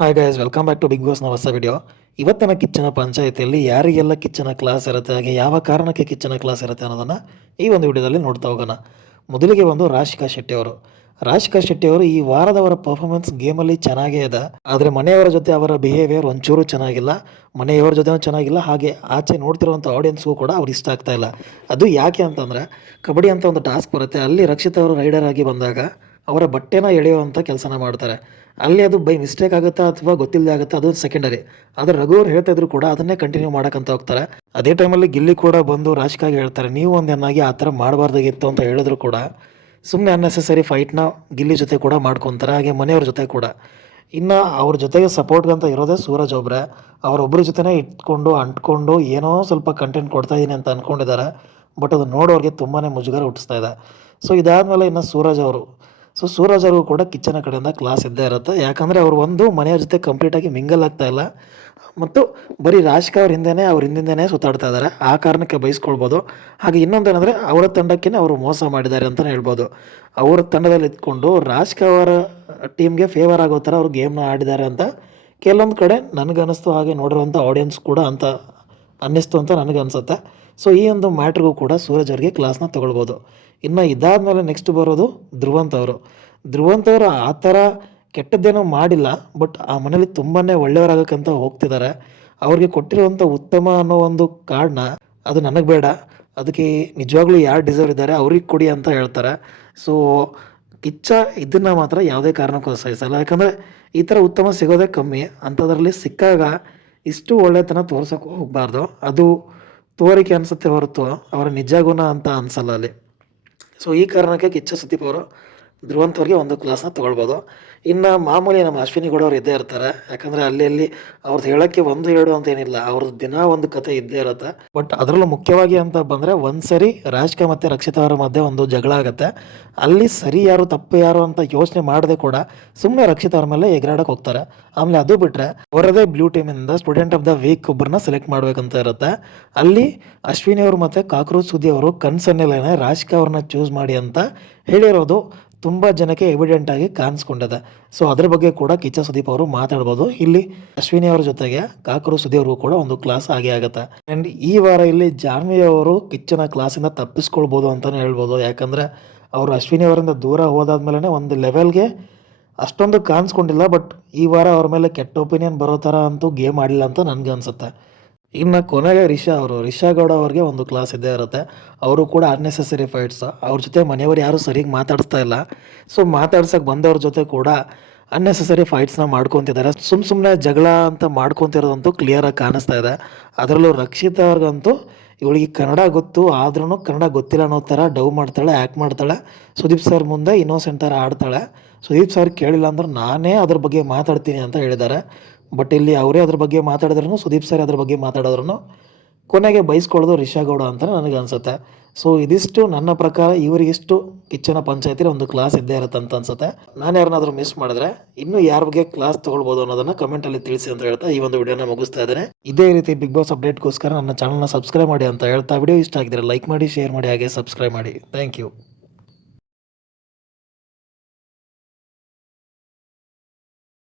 Hi guys welcome back to big ಬಾಸ್ನ ಹೊಸ video ಇವತ್ತಿನ ಕಿಚ್ಚನ ಪಂಚಾಯತಿಯಲ್ಲಿ ಯಾರಿಗೆಲ್ಲ ಕಿಚ್ಚನ ಕ್ಲಾಸ್ ಇರುತ್ತೆ, ಹಾಗೆ ಯಾವ ಕಾರಣಕ್ಕೆ ಕಿಚ್ಚನ ಕ್ಲಾಸ್ ಇರುತ್ತೆ ಅನ್ನೋದನ್ನು ಈ ಒಂದು ವಿಡಿಯೋದಲ್ಲಿ ನೋಡ್ತಾ ಹೋಗೋಣ. ಮೊದಲಿಗೆ ಒಂದು ರಾಶಿಕಾ ಶೆಟ್ಟಿ ಅವರು. ರಾಶಿಕಾ ಶೆಟ್ಟಿ ಅವರು ಈ ವಾರದವರ ಪರ್ಫಾರ್ಮೆನ್ಸ್ ಗೇಮಲ್ಲಿ ಚೆನ್ನಾಗೇ ಇದೆ. ಆದರೆ ಮನೆಯವರ ಜೊತೆ ಅವರ ಬಿಹೇವಿಯರ್ ಒಂಚೂರು ಚೆನ್ನಾಗಿಲ್ಲ. ಮನೆಯವರ ಜೊತೆನೂ ಚೆನ್ನಾಗಿಲ್ಲ. ಹಾಗೆ ಆಚೆ ನೋಡ್ತಿರುವಂಥ ಆಡಿಯನ್ಸ್ಗೂ ಕೂಡ ಅವ್ರು ಇಷ್ಟ ಆಗ್ತಾ ಇಲ್ಲ. ಅದು ಯಾಕೆ ಅಂತಂದರೆ, ಕಬಡ್ಡಿ ಅಂತ ಒಂದು ಟಾಸ್ಕ್ ಬರುತ್ತೆ. ಅಲ್ಲಿ ರಕ್ಷಿತ್ ಅವರು ರೈಡರ್ ಆಗಿ ಬಂದಾಗ ಅವರ ಬಟ್ಟೆನ ಎಳೆಯುವಂಥ ಕೆಲಸನ ಮಾಡ್ತಾರೆ. ಅಲ್ಲಿ ಅದು ಬೈ ಮಿಸ್ಟೇಕ್ ಆಗುತ್ತಾ ಅಥವಾ ಗೊತ್ತಿಲ್ಲದೆ ಆಗುತ್ತಾ, ಅದು ಸೆಕೆಂಡರಿ ಆದರೆ ಅವ್ರು ಹೇಳ್ತಾ ಇದ್ರು ಕೂಡ ಅದನ್ನೇ ಕಂಟಿನ್ಯೂ ಮಾಡಕ್ಕಂತ ಹೋಗ್ತಾರೆ. ಅದೇ ಟೈಮಲ್ಲಿ ಗಿಲ್ಲಿ ಕೂಡ ಬಂದು ರಾಜಕಾಗಿ ಹೇಳ್ತಾರೆ, ನೀವು ಒಂದೇನಾಗಿ ಆ ಥರ ಮಾಡಬಾರ್ದಾಗಿತ್ತು ಅಂತ ಹೇಳಿದ್ರು ಕೂಡ ಸುಮ್ಮನೆ ಅನ್ನೆಸೆಸರಿ ಫೈಟ್ನ ಗಿಲ್ಲಿ ಜೊತೆ ಕೂಡ ಮಾಡ್ಕೊತಾರೆ, ಹಾಗೆ ಮನೆಯವ್ರ ಜೊತೆ ಕೂಡ. ಇನ್ನು ಅವ್ರ ಜೊತೆಗೆ ಸಪೋರ್ಟ್ಗಂತ ಇರೋದೇ ಸೂರಜ್ ಒಬ್ಬರೇ ಅವರೊಬ್ಬರ ಜೊತೆನೇ ಇಟ್ಕೊಂಡು, ಅಂಟ್ಕೊಂಡು ಏನೋ ಸ್ವಲ್ಪ ಕಂಟೆಂಟ್ ಕೊಡ್ತಾ ಇದ್ದೀನಿ ಅಂತ ಅಂದ್ಕೊಂಡಿದ್ದಾರೆ ಬಟ್ ಅದು ನೋಡೋರಿಗೆ ತುಂಬಾ ಮುಜುಗರ ಹುಟ್ಟಿಸ್ತಾ ಇದೆ. ಸೊ ಇದಾದಮೇಲೆ ಇನ್ನು ಸೂರಜ್ ಅವರು ಸೊ ಸೂರಜ್ ಅವ್ರಿಗೂ ಕೂಡ ಕಿಚನ್ ಕಡೆಯಿಂದ ಕ್ಲಾಸ್ ಇದ್ದೇ ಇರುತ್ತೆ. ಯಾಕಂದರೆ ಅವರು ಒಂದು ಮನೆಯವ್ರ ಜೊತೆ ಕಂಪ್ಲೀಟಾಗಿ ಮಿಂಗಲ್ ಆಗ್ತಾ ಇಲ್ಲ. ಮತ್ತು ಬರೀ ರಾಜಕ ಅವ್ರ ಹಿಂದೆನೇ ಅವ್ರ ಹಿಂದಿಂದನೇ ಸುತ್ತಾಡ್ತಾ ಇದ್ದಾರೆ ಆ ಕಾರಣಕ್ಕೆ ಬಯಸ್ಕೊಳ್ಬೋದು ಹಾಗೆ ಇನ್ನೊಂದೇನೆಂದರೆ ಅವರ ತಂಡಕ್ಕೇ ಅವರು ಮೋಸ ಮಾಡಿದ್ದಾರೆ ಅಂತಲೇ ಹೇಳ್ಬೋದು. ಅವರ ತಂಡದಲ್ಲಿ ಇದ್ಕೊಂಡು ರಾಜಕ ಅವರ ಟೀಮ್ಗೆ ಫೇವರ್ ಆಗೋ ಥರ ಅವ್ರು ಗೇಮ್ನ ಆಡಿದ್ದಾರೆ ಅಂತ. ಕೆಲವೊಂದು ಕಡೆ ನನಗನ್ನಿಸ್ತು ಹಾಗೆ ನೋಡಿರುವಂಥ ಆಡಿಯನ್ಸ್ ಕೂಡ ಅಂತ ಅನ್ನಿಸ್ತು ಅಂತ ನನಗೆ ಅನಿಸುತ್ತೆ ಸೊ ಈ ಒಂದು ಮ್ಯಾಟ್ರಿಗೂ ಕೂಡ ಸೂರಜ್ ಅವ್ರಿಗೆ ಕ್ಲಾಸ್ನ ತೊಗೊಳ್ಬೋದು. ಇನ್ನು ಇದಾದಮೇಲೆ ನೆಕ್ಸ್ಟ್ ಬರೋದು ಧ್ರುವಂತ್ ಅವರು. ಧ್ರುವಂತ್ ಅವರು ಆ ಥರ ಕೆಟ್ಟದ್ದೇನೋ ಮಾಡಿಲ್ಲ ಬಟ್ ಆ ಮನೇಲಿ ತುಂಬಾ ಒಳ್ಳೆಯವರಾಗಕ್ಕಂತ ಹೋಗ್ತಿದ್ದಾರೆ ಅವ್ರಿಗೆ ಕೊಟ್ಟಿರುವಂಥ ಉತ್ತಮ ಅನ್ನೋ ಒಂದು ಕಾರ್ಡ್ನ ಅದು ನನಗೆ ಬೇಡ. ಅದಕ್ಕೆ ನಿಜವಾಗ್ಲೂ ಯಾರು ಡಿಸರ್ವ್ ಇದ್ದಾರೆ ಅವ್ರಿಗೆ ಕೊಡಿ ಅಂತ ಹೇಳ್ತಾರೆ. ಸೊ ಕಿಚ್ಚ ಇದನ್ನು ಮಾತ್ರ ಯಾವುದೇ ಕಾರಣಕ್ಕೂ ಸಹಿಸಲ್ಲ. ಯಾಕಂದರೆ ಈ ಥರ ಉತ್ತಮ ಸಿಗೋದೇ ಕಮ್ಮಿ. ಅಂಥದ್ರಲ್ಲಿ ಸಿಕ್ಕಾಗ ಇಷ್ಟು ಒಳ್ಳೆತನ ತೋರ್ಸೋಕೆ ಹೋಗಬಾರ್ದು. ಅದು ತೋರಿಕೆ ಅನಿಸುತ್ತೆ ಹೊರತು, ಅವರ ನಿಜ ಗುಣ ಅಂತ ಅನಿಸಲ್ಲ ಅಲ್ಲಿ. ಸೊ ಈ ಕಾರಣಕ್ಕೆ ಕಿಚ್ಚ ಸುದೀಪ್ ಅವರು ಧ್ರುವಂತವ್ರಿಗೆ ಒಂದು ಕ್ಲಾಸ್ನ ತೊಗೊಳ್ಬೋದು. ಇನ್ನು ಮಾಮೂಲಿ ನಮ್ಮ ಅಶ್ವಿನಿ ಗೌಡ ಅವ್ರು ಇದ್ದೇ ಇರ್ತಾರೆ. ಯಾಕಂದರೆ ಅಲ್ಲಿ ಅಲ್ಲಿ ಅವ್ರದ್ದು ಹೇಳೋಕ್ಕೆ ಒಂದು ಎರಡು ಅಂತ ಏನಿಲ್ಲ. ಅವ್ರದ್ದು ದಿನ ಒಂದು ಕತೆ ಇದ್ದೇ ಇರುತ್ತೆ. ಬಟ್ ಅದರಲ್ಲೂ ಮುಖ್ಯವಾಗಿ ಅಂತ ಬಂದರೆ ಒಂದು ಸರಿ ರಾಜಕ ಮತ್ತು ರಕ್ಷಿತ ಅವರ ಮಧ್ಯೆ ಒಂದು ಜಗಳ ಆಗುತ್ತೆ. ಅಲ್ಲಿ ಸರಿ ಯಾರು, ತಪ್ಪು ಯಾರು ಅಂತ ಯೋಚನೆ ಮಾಡದೆ ಕೂಡ ಸುಮ್ಮನೆ ರಕ್ಷಿತ ಅವ್ರ ಮೇಲೆ ಎಗರಾಡಕ್ಕೆ ಹೋಗ್ತಾರೆ. ಆಮೇಲೆ ಅದು ಬಿಟ್ಟರೆ ಅವರದೇ ಬ್ಲೂ ಟೀಮಿಂದ ಸ್ಟೂಡೆಂಟ್ ಆಫ್ ದ ವೀಕ್ ಒಬ್ಬರನ್ನ ಸೆಲೆಕ್ಟ್ ಮಾಡಬೇಕಂತ ಇರುತ್ತೆ. ಅಲ್ಲಿ ಅಶ್ವಿನಿ ಅವರು ಮತ್ತು ಕಾಕ್ರೋಚ್ ಸುದ್ದಿ ಅವರು ಕನ್ಸನ್ನೆಲ್ಲೇ ರಾಜಕ ಅವ್ರನ್ನ ಚೂಸ್ ಮಾಡಿ ಅಂತ ಹೇಳಿರೋದು ತುಂಬ ಜನಕ್ಕೆ ಎವಿಡೆಂಟ್ ಆಗಿ ಕಾಣಿಸ್ಕೊಂಡಿದೆ. ಸೊ ಅದ್ರ ಬಗ್ಗೆ ಕೂಡ ಕಿಚ್ಚ ಸುದೀಪ್ ಅವರು ಮಾತಾಡ್ಬೋದು. ಇಲ್ಲಿ ಅಶ್ವಿನಿ ಅವರ ಜೊತೆಗೆ ಕಾಕರು ಸುದೀಪ್ ಅವ್ರಿಗೂ ಕೂಡ ಒಂದು ಕ್ಲಾಸ್ ಆಗೇ ಆಗುತ್ತೆ. ಆ್ಯಂಡ್ ಈ ವಾರ ಇಲ್ಲಿ ಜಾನ್ವಿ ಅವರು ಕಿಚ್ಚನ ಕ್ಲಾಸಿಂದ ತಪ್ಪಿಸ್ಕೊಳ್ಬೋದು ಅಂತಲೇ ಹೇಳ್ಬೋದು. ಯಾಕಂದರೆ ಅವರು ಅಶ್ವಿನಿ ಅವರಿಂದ ದೂರ ಹೋದಾದ್ಮೇಲೆ ಒಂದು ಲೆವೆಲ್ಗೆ ಅಷ್ಟೊಂದು ಕಾಣಿಸ್ಕೊಂಡಿಲ್ಲ. ಬಟ್ ಈ ವಾರ ಅವ್ರ ಮೇಲೆ ಕೆಟ್ಟ ಒಪಿನಿಯನ್ ಬರೋ ಥರ ಅಂತೂ ಗೇಮ್ ಆಡಿಲ್ಲ ಅಂತ ನನಗೆ ಅನಿಸುತ್ತೆ. ಇನ್ನು ಕೊನೆಗೆ ರಿಷಾ ಅವರು, ರಿಷಾ ಗೌಡ ಅವ್ರಿಗೆ ಒಂದು ಕ್ಲಾಸ್ ಇದ್ದೇ ಇರುತ್ತೆ. ಅವರು ಕೂಡ ಅನ್ನೆಸೆಸರಿ ಫೈಟ್ಸ್ ಅವ್ರ ಜೊತೆ ಮನೆಯವರು ಯಾರೂ ಸರಿಯಾಗಿ ಮಾತಾಡಿಸ್ತಾ ಇಲ್ಲ. ಸೊ ಮಾತಾಡ್ಸೋಕೆ ಬಂದವ್ರ ಜೊತೆ ಕೂಡ ಅನ್ನೆಸೆಸರಿ ಫೈಟ್ಸ್ನ ಮಾಡ್ಕೊತಿದ್ದಾರೆ. ಸುಮ್ಮ ಸುಮ್ಮನೆ ಜಗಳ ಅಂತ ಮಾಡ್ಕೊತಿರೋದಂತೂ ಕ್ಲಿಯರಾಗಿ ಕಾಣಿಸ್ತಾ ಇದೆ. ಅದರಲ್ಲೂ ರಕ್ಷಿತ ಅವ್ರಿಗಂತೂ ಇವಳಿಗೆ ಕನ್ನಡ ಗೊತ್ತು ಆದ್ರೂ ಕನ್ನಡ ಗೊತ್ತಿಲ್ಲ ಅನ್ನೋ ಥರ ಡವ್ ಮಾಡ್ತಾಳೆ ಆ್ಯಕ್ಟ್ ಮಾಡ್ತಾಳೆ. ಸುದೀಪ್ ಸರ್ ಮುಂದೆ ಇನ್ನೋಸೆಂಟ್ ಥರ ಆಡ್ತಾಳೆ. ಸುದೀಪ್ ಸರ್ ಕೇಳಿಲ್ಲ ಅಂದ್ರೆ ನಾನೇ ಅದ್ರ ಬಗ್ಗೆ ಮಾತಾಡ್ತೀನಿ ಅಂತ ಹೇಳಿದ್ದಾರೆ. ಬಟ್ ಇಲ್ಲಿ ಅವರೇ ಅದ್ರ ಬಗ್ಗೆ ಮಾತಾಡಿದ್ರು ಸುದೀಪ್ ಸರ್ ಅದ್ರ ಬಗ್ಗೆ ಮಾತಾಡಿದ್ರು ಕೊನೆಗೆ ಬೈಸ್ಕೊಳ್ಳೋದು ರಿಷಾಗೌಡ ಅಂತ ನನಗೆ ಅನಿಸುತ್ತೆ. ಸೊ ಇದಿಷ್ಟು ನನ್ನ ಪ್ರಕಾರ ಇವರಿಗಿಷ್ಟು ಕಿಚ್ಚನ ಪಂಚಾಯತಿಲಿ ಒಂದು ಕ್ಲಾಸ್ ಇದ್ದೇ ಇರುತ್ತೆ ಅಂತ ಅನ್ಸುತ್ತೆ. ನಾನು ಯಾರನ್ನಾದರೂ ಮಿಸ್ ಮಾಡಿದ್ರೆ ಇನ್ನೂ ಯಾರ ಬಗ್ಗೆ ಕ್ಲಾಸ್ ತೊಗೊಳ್ಬೋದು ಅನ್ನೋದನ್ನ ಕಮೆಂಟಲ್ಲಿ ತಿಳಿಸಿ ಅಂತ ಹೇಳ್ತಾ ಈ ಒಂದು ವಿಡಿಯೋನ ಮುಗಿಸ್ತಾ ಇದ್ದೇನೆ. ಇದೇ ರೀತಿ ಬಿಗ್ ಬಾಸ್ ಅಪ್ಡೇಟ್ಗೋಸ್ಕರ ನನ್ನ ಚಾನಲ್ನ ಸಬ್ಸ್ಕ್ರೈಬ್ ಮಾಡಿ ಅಂತ ಹೇಳ್ತಾ ವಿಡಿಯೋ ಇಷ್ಟ ಆಗಿದ್ರೆ ಲೈಕ್ ಮಾಡಿ ಶೇರ್ ಮಾಡಿ, ಹಾಗೆ ಸಬ್ಸ್ಕ್ರೈಬ್ ಮಾಡಿ. Thank you